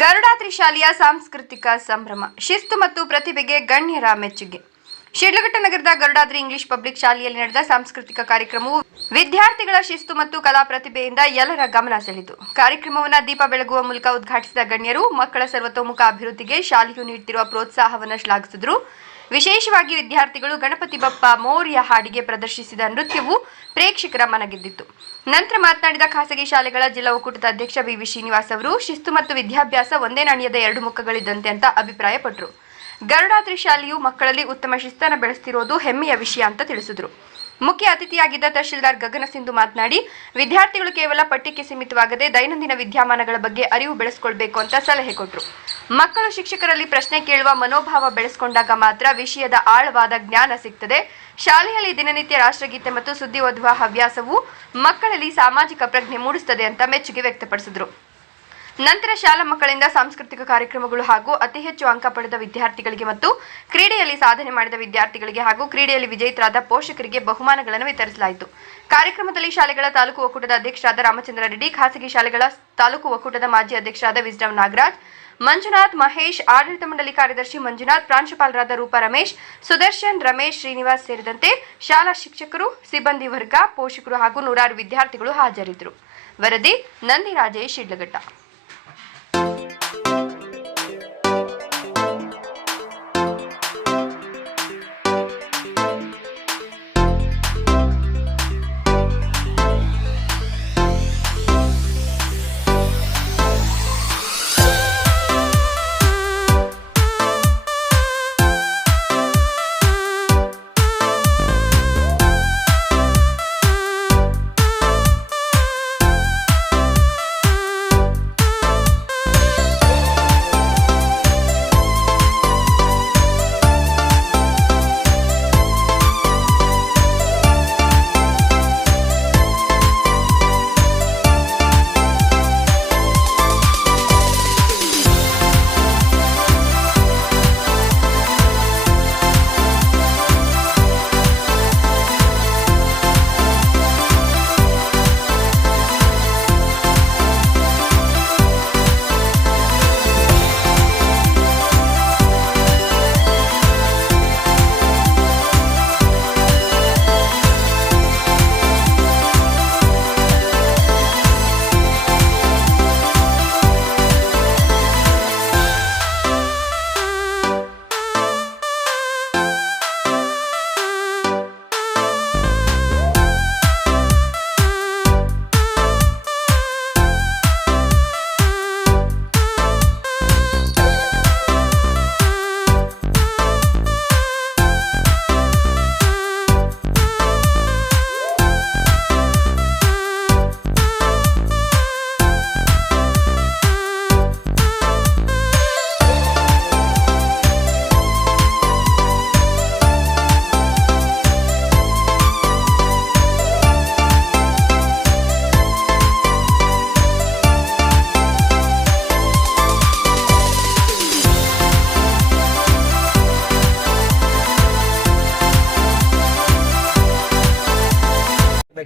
ಗರುಡಾದ್ರಿ ಶಾಲೆಯ ಸಾಂಸ್ಕೃತಿಕ ಸಂಭ್ರಮ. ಶಿಸ್ತು ಮತ್ತು ಪ್ರತಿಭೆಗೆ ಗಣ್ಯರ ಮೆಚ್ಚುಗೆ. ಶಿಡ್ಲಘಟ್ಟ ನಗರದ ಗರುಡಾದ್ರಿ ಇಂಗ್ಲಿಷ್ ಪಬ್ಲಿಕ್ ಶಾಲೆಯಲ್ಲಿ ನಡೆದ ಸಾಂಸ್ಕೃತಿಕ ಕಾರ್ಯಕ್ರಮವು ವಿದ್ಯಾರ್ಥಿಗಳ ಶಿಸ್ತು ಮತ್ತು ಕಲಾ ಪ್ರತಿಭೆಯಿಂದ ಎಲ್ಲರ ಗಮನ ಸೆಳೆಯಿತು. ಕಾರ್ಯಕ್ರಮವನ್ನು ದೀಪ ಬೆಳಗುವ ಮೂಲಕ ಉದ್ಘಾಟಿಸಿದ ಗಣ್ಯರು ಮಕ್ಕಳ ಸರ್ವತೋಮುಖ ಅಭಿವೃದ್ಧಿಗೆ ಶಾಲೆಯು ನೀಡುತ್ತಿರುವ ಪ್ರೋತ್ಸಾಹವನ್ನು ಶ್ಲಾಘಿಸಿದರು. ವಿಶೇಷವಾಗಿ ವಿದ್ಯಾರ್ಥಿಗಳು ಗಣಪತಿ ಬಪ್ಪ ಮೋರ್ಯ ಹಾಡಿಗೆ ಪ್ರದರ್ಶಿಸಿದ ನೃತ್ಯವು ಪ್ರೇಕ್ಷಕರ ಮನಗೆದ್ದಿತ್ತು. ನಂತರ ಮಾತನಾಡಿದ ಖಾಸಗಿ ಶಾಲೆಗಳ ಜಿಲ್ಲಾ ಒಕ್ಕೂಟದ ಅಧ್ಯಕ್ಷ ಬಿವಿ ಶ್ರೀನಿವಾಸ್ ಅವರು, ಶಿಸ್ತು ಮತ್ತು ವಿದ್ಯಾಭ್ಯಾಸ ಒಂದೇ ನಾಣ್ಯದ ಎರಡು ಮುಖಗಳಿದ್ದಂತೆ ಅಂತ ಅಭಿಪ್ರಾಯಪಟ್ಟರು. ಗರುಡಾದ್ರಿ ಶಾಲೆಯು ಮಕ್ಕಳಲ್ಲಿ ಉತ್ತಮ ಶಿಸ್ತನ್ನು ಬೆಳೆಸ್ತಿರೋದು ಹೆಮ್ಮೆಯ ವಿಷಯ ಅಂತ ತಿಳಿಸಿದರು. ಮುಖ್ಯ ಅತಿಥಿಯಾಗಿದ್ದ ತಹಶೀಲ್ದಾರ್ ಗಗನ ಸಿಂಧು ಮಾತನಾಡಿ, ವಿದ್ಯಾರ್ಥಿಗಳು ಕೇವಲ ಪಠ್ಯಕ್ಕೆ ಸೀಮಿತವಾಗದೆ ದೈನಂದಿನ ವಿದ್ಯಮಾನಗಳ ಬಗ್ಗೆ ಅರಿವು ಬೆಳೆಸ್ಕೊಳ್ಬೇಕು ಅಂತ ಸಲಹೆ ಕೊಟ್ಟರು ಮಕ್ಕಳು ಶಿಕ್ಷಕರಲ್ಲಿ ಪ್ರಶ್ನೆ ಕೇಳುವ ಮನೋಭಾವ ಬೆಳೆಸ್ಕೊಂಡಾಗ ಮಾತ್ರ ವಿಷಯದ ಆಳವಾದ ಜ್ಞಾನ ಸಿಗ್ತದೆ. ಶಾಲೆಯಲ್ಲಿ ದಿನನಿತ್ಯ ರಾಷ್ಟ್ರಗೀತೆ ಮತ್ತು ಸುದ್ದಿ ಓದುವ ಹವ್ಯಾಸವು ಮಕ್ಕಳಲ್ಲಿ ಸಾಮಾಜಿಕ ಪ್ರಜ್ಞೆ ಮೂಡಿಸುತ್ತದೆ ಅಂತ ಮೆಚ್ಚುಗೆ ವ್ಯಕ್ತಪಡಿಸಿದರು. ನಂತರ ಶಾಲಾ ಮಕ್ಕಳಿಂದ ಸಾಂಸ್ಕೃತಿಕ ಕಾರ್ಯಕ್ರಮಗಳು ಹಾಗೂ ಅತಿ ಹೆಚ್ಚು ಅಂಕ ಪಡೆದ ವಿದ್ಯಾರ್ಥಿಗಳಿಗೆ ಮತ್ತು ಕ್ರೀಡೆಯಲ್ಲಿ ಸಾಧನೆ ಮಾಡಿದ ವಿದ್ಯಾರ್ಥಿಗಳಿಗೆ ಹಾಗೂ ಕ್ರೀಡೆಯಲ್ಲಿ ವಿಜೇತರಾದ ಪೋಷಕರಿಗೆ ಬಹುಮಾನಗಳನ್ನು ವಿತರಿಸಲಾಯಿತು. ಕಾರ್ಯಕ್ರಮದಲ್ಲಿ ಶಾಲೆಗಳ ತಾಲೂಕು ಒಕ್ಕೂಟದ ಅಧ್ಯಕ್ಷರಾದ ರಾಮಚಂದ್ರ ರೆಡ್ಡಿ, ಖಾಸಗಿ ಶಾಲೆಗಳ ತಾಲೂಕು ಒಕ್ಕೂಟದ ಮಾಜಿ ಅಧ್ಯಕ್ಷರಾದ ವಿಸ್ಡಮ್ ನಾಗರಾಜ್, ಮಂಜುನಾಥ್ ಮಹೇಶ್, ಆಡಳಿತ ಮಂಡಳಿ ಕಾರ್ಯದರ್ಶಿ ಮಂಜುನಾಥ್, ಪ್ರಾಂಶುಪಾಲರಾದ ರೂಪಾ ರಮೇಶ್, ಸುದರ್ಶನ್ ರಮೇಶ್ ಶ್ರೀನಿವಾಸ್ ಸೇರಿದಂತೆ ಶಾಲಾ ಶಿಕ್ಷಕರು, ಸಿಬ್ಬಂದಿ ವರ್ಗ, ಪೋಷಕರು ಹಾಗೂ ನೂರಾರು ವಿದ್ಯಾರ್ಥಿಗಳು ಹಾಜರಿದ್ದರು. ವರದಿ Nandi Rajesh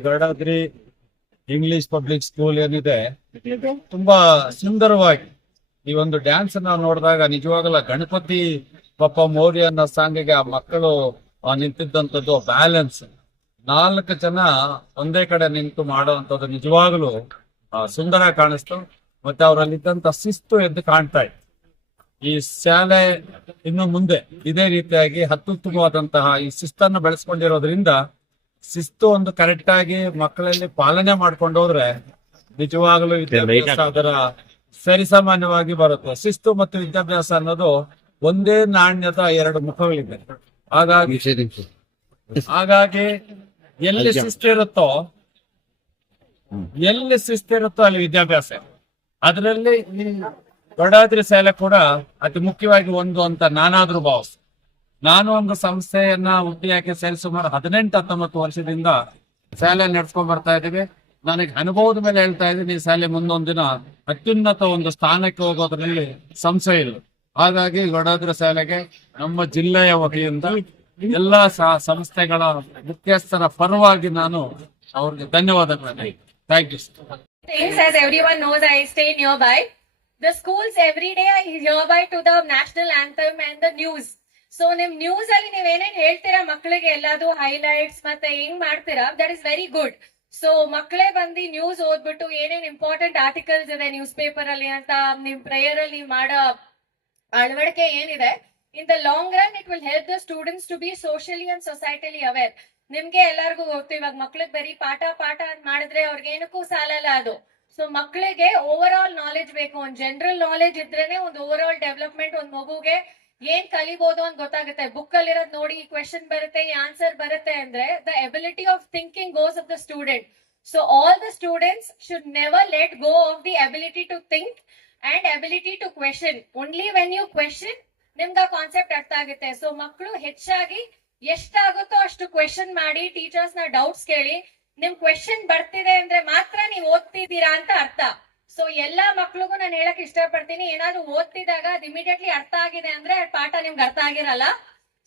Garudadri English public school ಏನಿದೆ ತುಂಬಾ ಸುಂದರವಾಗಿ ಈ ಒಂದು ಡ್ಯಾನ್ಸ್ ನಾವು ನೋಡಿದಾಗ ನಿಜವಾಗಲ ಗಣಪತಿ ಪಪ್ಪ ಮೌರ್ಯ ಅನ್ನೋ ಸಾಂಗಿಗೆ ಆ ಮಕ್ಕಳು ನಿಂತಿದ್ದಂಥದ್ದು ಬ್ಯಾಲೆನ್ಸ್ ನಾಲ್ಕು ಜನ ಒಂದೇ ಕಡೆ ನಿಂತು ಮಾಡುವಂಥದ್ದು ನಿಜವಾಗಲೂ ಆ, ಸುಂದರ ಕಾಣಿಸ್ತು. ಮತ್ತೆ ಅವರಲ್ಲಿದ್ದಂತ ಶಿಸ್ತು ಎದ್ದು ಕಾಣ್ತಾ ಇತ್ತು. ಈ ಶಾಲೆ ಇನ್ನು ಮುಂದೆ ಇದೇ ರೀತಿಯಾಗಿ ಅತ್ಯುತ್ತಮವಾದಂತಹ ಈ ಶಿಸ್ತನ್ನು ಬೆಳೆಸ್ಕೊಂಡಿರೋದ್ರಿಂದ ಶಿಸ್ತು ಒಂದು ಕರೆಕ್ಟ್ ಆಗಿ ಮಕ್ಕಳಲ್ಲಿ ಪಾಲನೆ ಮಾಡ್ಕೊಂಡು ಹೋದ್ರೆ ನಿಜವಾಗ್ಲೂ ವಿದ್ಯಾಭ್ಯಾಸ ಅದರ ಸರಿಸಾಮಾನ್ಯವಾಗಿ ಬರುತ್ತೆ. ಶಿಸ್ತು ಮತ್ತು ವಿದ್ಯಾಭ್ಯಾಸ ಅನ್ನೋದು ಒಂದೇ ನಾಣ್ಯದ ಎರಡು ಮುಖಗಳಿದೆ. ಹಾಗಾಗಿ ಹಾಗಾಗಿ ಎಲ್ಲಿ ಶಿಸ್ತಿರುತ್ತೋ ಎಲ್ಲಿ ಶಿಸ್ತಿರುತ್ತೋ ಅಲ್ಲಿ ವಿದ್ಯಾಭ್ಯಾಸ. ಅದರಲ್ಲಿ ಈ ಗರುಡಾದ್ರಿ ಶಾಲೆ ಕೂಡ ಅತಿ ಮುಖ್ಯವಾಗಿ ಒಂದು ಅಂತ ನಾನಾದ್ರೂ ಭಾವಿಸ್ ನಾನು ಒಂದು ಸಂಸ್ಥೆಯನ್ನ ಹುಟ್ಟಿಯಾಕೆ ಸೇರಿ ಸುಮಾರು ಹದಿನೆಂಟು, ಹತ್ತೊಂಬತ್ತು ವರ್ಷದಿಂದ ಶಾಲೆ ನಡ್ಸ್ಕೊಂಡ್ ಬರ್ತಾ ಇದ್ದೀವಿ. ನನಗೆ ಅನುಭವದ ಮೇಲೆ ಹೇಳ್ತಾ ಇದ್ದೀನಿ, ಈ ಶಾಲೆ ಮುಂದೊಂದಿನ ಅತ್ಯುನ್ನತ ಒಂದು ಸ್ಥಾನಕ್ಕೆ ಹೋಗೋದ್ರಲ್ಲಿ ಸಂಶಯ ಇಲ್ಲ. ಹಾಗಾಗಿ ಗೊಡಾದ್ರ ಶಾಲೆಗೆ ನಮ್ಮ ಜಿಲ್ಲೆಯ ವತಿಯಿಂದ ಎಲ್ಲಾ ಸಂಸ್ಥೆಗಳ ಮುಖ್ಯಸ್ಥರ ಪರವಾಗಿ ನಾನು ಅವ್ರಿಗೆ ಧನ್ಯವಾದಗಳನ್ನು thank you the schools every day to the national anthem and the news. So ನಿಮ್ ನ್ಯೂಸ್ ಅಲ್ಲಿ ನೀವ್ ಏನೇನ್ ಹೇಳ್ತೀರಾ ಮಕ್ಕಳಿಗೆ ಎಲ್ಲಾದ್ರು ಹೈಲೈಟ್ಸ್ ಮತ್ತೆ ಹೆಂಗ್ ಮಾಡ್ತೀರಾ? That is very good so ಮಕ್ಕಳೇ ಬಂದು ನ್ಯೂಸ್ ಓದ್ಬಿಟ್ಟು ಏನೇನ್ ಇಂಪಾರ್ಟೆಂಟ್ ಆರ್ಟಿಕಲ್ಸ್ ಇದೆ ನ್ಯೂಸ್ ಪೇಪರ್ ಅಲ್ಲಿ ಅಂತ ನಿಮ್ ಪ್ರೇಯರ್ ಅಲ್ಲಿ ಮಾಡೋ ಅಳವಡಿಕೆ ಏನಿದೆ in the long run it will help the students to be socially and societally aware ನಿಮ್ಗೆ ಎಲ್ಲಾರ್ಗು ಗೊತ್ತು, ಇವಾಗ ಮಕ್ಳಿಗೆ ಬರೀ ಪಾಠ ಪಾಠ ಅಂತ ಮಾಡಿದ್ರೆ ಅವ್ರಿಗೆ ಏನಕ್ಕೂ ಸಾಲಲ್ಲ ಅದು. ಸೊ ಮಕ್ಕಳಿಗೆ ಓವರ್ ಆಲ್ ನಾಲೆಜ್ ಬೇಕು. ಒಂದ್ ಜನರಲ್ ನಾಲೆಜ್ ಇದ್ರೇನೆ ಒಂದು ಓವರ್ ಆಲ್ ಡೆವಲಪ್ಮೆಂಟ್ ಒಂದ್ ಮಗುಗೆ ಏನ್ ಕಲಿಬಹುದು ಅಂತ ಗೊತ್ತಾಗುತ್ತೆ. ಬುಕ್ ಅಲ್ಲಿ ಇರೋದ್ ನೋಡಿ ಕ್ವೆಶನ್ ಬರುತ್ತೆ ಆನ್ಸರ್ ಬರುತ್ತೆ ಅಂದ್ರೆ the ability of thinking goes off the student so all the students should never let go of the ability to think and ability to question only when you question ನಿಮ್ಗೆ ಆ concept ಅರ್ಥ ಆಗುತ್ತೆ. So ಮಕ್ಕಳು ಹೆಚ್ಚಾಗಿ ಎಷ್ಟಾಗುತ್ತೋ ಅಷ್ಟು question ಮಾಡಿ ಟೀಚರ್ಸ್ನ doubts ಕೇಳಿ, ನಿಮ್ ಕ್ವೆಶನ್ ಬರ್ತಿದೆ ಅಂದ್ರೆ ಮಾತ್ರ ನೀವು ಓದ್ತಿದ್ದೀರಾ ಅಂತ ಅರ್ಥ. ಸೊ ಎಲ್ಲ ಮಕ್ಳಿಗೂ ನಾನು ಹೇಳಕ್ ಇಷ್ಟಪಡ್ತೀನಿ. ಏನಾದ್ರು ಓದ್ತಿದಾಗ ಅದು ಇಮಿಡಿಯೇಟ್ಲಿ ಅರ್ಥ ಆಗಿದೆ ಅಂದ್ರೆ ಪಾಠ ನಿಮ್ಗೆ ಅರ್ಥ ಆಗಿರಲ್ಲ.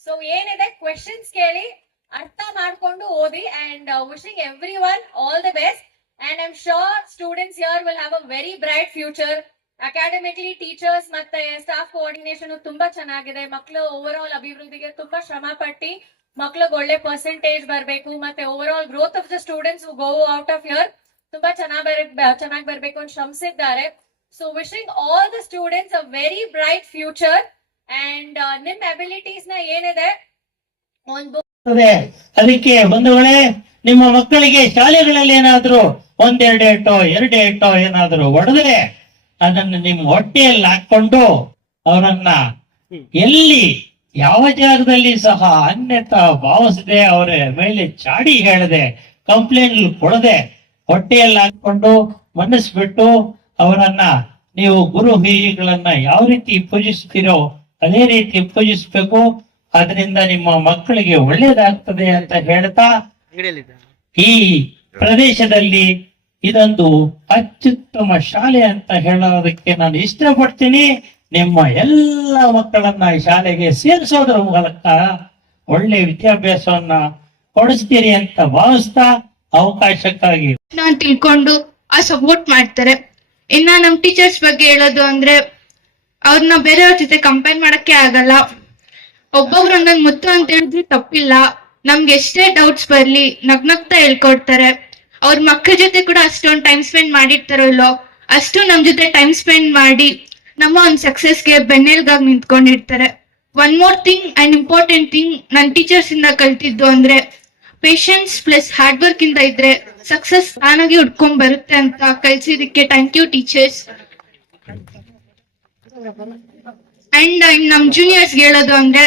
ಸೊ ಏನಿದೆ? ಕ್ವೆಶನ್ಸ್ ಕೇಳಿ, ಅರ್ಥ ಮಾಡ್ಕೊಂಡು ಓದಿ and wishing everyone all the best and I'm sure students you will have a very bright future academically teachers ಮತ್ತೆ ಸ್ಟಾಫ್ ಕೋಆರ್ಡಿನೇಷನ್ ತುಂಬಾ ಚೆನ್ನಾಗಿದೆ. ಮಕ್ಕಳು ಓವರ್ ಆಲ್ ಅಭಿವೃದ್ಧಿಗೆ ತುಂಬಾ ಶ್ರಮ ಪಟ್ಟಿ. ಮಕ್ಳಿಗೆ ಒಳ್ಳೆ ಪರ್ಸೆಂಟೇಜ್ ಬರಬೇಕು. ಮತ್ತೆ overall growth of the students go out of year ತುಂಬಾ ಚೆನ್ನಾಗಿ ಚೆನ್ನಾಗಿ ಬರ್ಬೇಕು ಅಂತ ಶ್ರಮಿಸಿದ್ದಾರೆ so wishing all the students a very bright future and ನಿಮ್ ಅಬಿಲಿಟೀಸ್ನ ಏನಿದೆ. ಅದಕ್ಕೆ ಬಂಧುಗಳೇ, ನಿಮ್ಮ ಮಕ್ಕಳಿಗೆ ಶಾಲೆಗಳಲ್ಲಿ ಏನಾದ್ರೂ ಎರಡು ಏಟೋ ಏನಾದ್ರೂ ಹೊಡೆದ್ರೆ ಅದನ್ನ ನಿಮ್ ಹೊಟ್ಟೆಯಲ್ಲಿ ಹಾಕೊಂಡು ಅವರನ್ನ ಎಲ್ಲಿ, ಯಾವ ಜಾಗದಲ್ಲಿ ಸಹ ಅನ್ಯತ ಭಾವಿಸದೆ ಅವರ ಮೇಲೆ ಚಾಡಿ ಹೇಳದೆ ಕಂಪ್ಲೇಂಟ್ ಕೊಡದೆ ಹೊಟ್ಟೆಯಲ್ಲಿ ಹಾಕೊಂಡು ಮನಸ್ಬಿಟ್ಟು ಅವರನ್ನ, ನೀವು ಗುರು ಹಿರಿಯಗಳನ್ನ ಯಾವ ರೀತಿ ಪೂಜಿಸ್ತೀರೋ ಅದೇ ರೀತಿ ಪೂಜಿಸ್ಬೇಕು. ಅದರಿಂದ ನಿಮ್ಮ ಮಕ್ಕಳಿಗೆ ಒಳ್ಳೇದಾಗ್ತದೆ ಅಂತ ಹೇಳ್ತಾ ಈ ಪ್ರದೇಶದಲ್ಲಿ ಇದೊಂದು ಅತ್ಯುತ್ತಮ ಶಾಲೆ ಅಂತ ಹೇಳೋದಕ್ಕೆ ನಾನು ಇಷ್ಟಪಡ್ತೀನಿ. ನಿಮ್ಮ ಎಲ್ಲ ಮಕ್ಕಳನ್ನ ಶಾಲೆಗೆ ಸೇರಿಸೋದ್ರ ಮೂಲಕ ಒಳ್ಳೆ ವಿದ್ಯಾಭ್ಯಾಸವನ್ನ ಕೊಡಿಸ್ತೀರಿ ಅಂತ ಭಾವಿಸ್ತಾ ಅವಕಾಶಕ್ಕಾಗಿ. ನಾನ್ ತಿಳ್ಕೊಂಡು ಆ ಸಪೋರ್ಟ್ ಮಾಡ್ತಾರೆ. ಇನ್ನ ನಮ್ ಟೀಚರ್ಸ್ ಬಗ್ಗೆ ಹೇಳೋದು ಅಂದ್ರೆ ಅವ್ರನ್ನ ಬೇರೆಯವ್ರ ಜೊತೆ ಕಂಪೇರ್ ಮಾಡಕ್ಕೆ ಆಗಲ್ಲ. ಒಬ್ಬೊಬ್ರು ಒಂದೊಂದ್ ಮುತ್ತು ಅಂತ ಹೇಳಿದ್ರೆ ತಪ್ಪಿಲ್ಲ. ನಮ್ಗೆ ಎಷ್ಟೇ ಡೌಟ್ಸ್ ಬರ್ಲಿ ನಗ್ನಗ್ತಾ ಹೇಳ್ಕೊಡ್ತಾರೆ. ಅವ್ರ ಮಕ್ಕಳ ಜೊತೆ ಕೂಡ ಅಷ್ಟೊಂದು ಟೈಮ್ ಸ್ಪೆಂಡ್ ಮಾಡಿರ್ತಾರಲ್ಲೋ ಅಷ್ಟು ನಮ್ ಜೊತೆ ಟೈಮ್ ಸ್ಪೆಂಡ್ ಮಾಡಿ ನಮ್ಮ ಒಂದ್ ಸಕ್ಸಸ್ಗೆ ಬೆನ್ನೆಲ್ಗಾಗಿ ನಿಂತ್ಕೊಂಡಿರ್ತಾರೆ. One more thing and important thing ನನ್ ಟೀಚರ್ಸ್ ಇಂದ ಕಲ್ತಿದ್ದು ಅಂದ್ರೆ ಪೇಶನ್ಸ್ ಪ್ಲಸ್ ಹಾರ್ಡ್ ವರ್ಕ್ ಇಂದ ಇದ್ರೆ ಸಕ್ಸಸ್ ತಾನಾಗಿ ಹುಡ್ಕೊಂಡ್ ಬರುತ್ತೆ ಅಂತ ಕಲ್ಸಿದಕ್ಕೆ ಥ್ಯಾಂಕ್ ಯು ಟೀಚರ್ಸ್ ಅಂಡ್ ನಮ್ ಜೂನಿಯರ್ಸ್ ಹೇಳೋದು ಅಂದ್ರೆ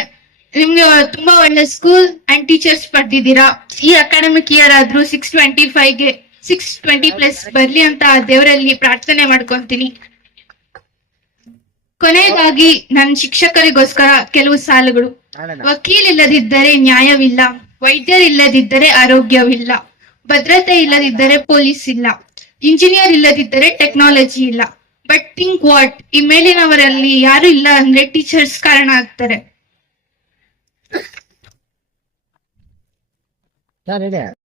ನಿಮ್ಗೆ ತುಂಬಾ ಒಳ್ಳೆ ಸ್ಕೂಲ್ ಅಂಡ್ ಟೀಚರ್ಸ್ ಪಡೆದಿದ್ದೀರಾ? ಈ ಅಕಾಡೆಮಿಕ್ ಇಯರ್ ಆದ್ರೂ ಸಿಕ್ಸ್ ಟ್ವೆಂಟಿ ಗೆ ಸಿಕ್ಸ್ ಟ್ವೆಂಟಿ ಪ್ಲಸ್ ಬರ್ಲಿ ಅಂತ ದೇವರಲ್ಲಿ ಪ್ರಾರ್ಥನೆ ಮಾಡ್ಕೊಂತೀನಿ. ಕೊನೆಯದಾಗಿ ನನ್ನ ಶಿಕ್ಷಕರಿಗೋಸ್ಕರ ಕೆಲವು ಸಾಲುಗಳು. ವಕೀಲ್ ಇಲ್ಲದಿದ್ದರೆ ನ್ಯಾಯವಿಲ್ಲ. ವೈದ್ಯರಿಲ್ಲದಿದ್ದರೆ ಆರೋಗ್ಯವಿಲ್ಲ, ಭದ್ರತೆ ಇಲ್ಲದಿದ್ದರೆ ಪೊಲೀಸ್ ಇಲ್ಲ ಇಂಜಿನಿಯರ್ ಇಲ್ಲದಿದ್ದರೆ ಟೆಕ್ನಾಲಜಿ ಇಲ್ಲ. ಬಟ್ ಥಿಂಕ್ ವಾಟ್ ಈ ಮೇಲಿನವರಲ್ಲಿ ಯಾರು ಇಲ್ಲ ಅಂದ್ರೆ ಟೀಚರ್ಸ್ ಕಾರಣ ಆಗ್ತಾರೆ.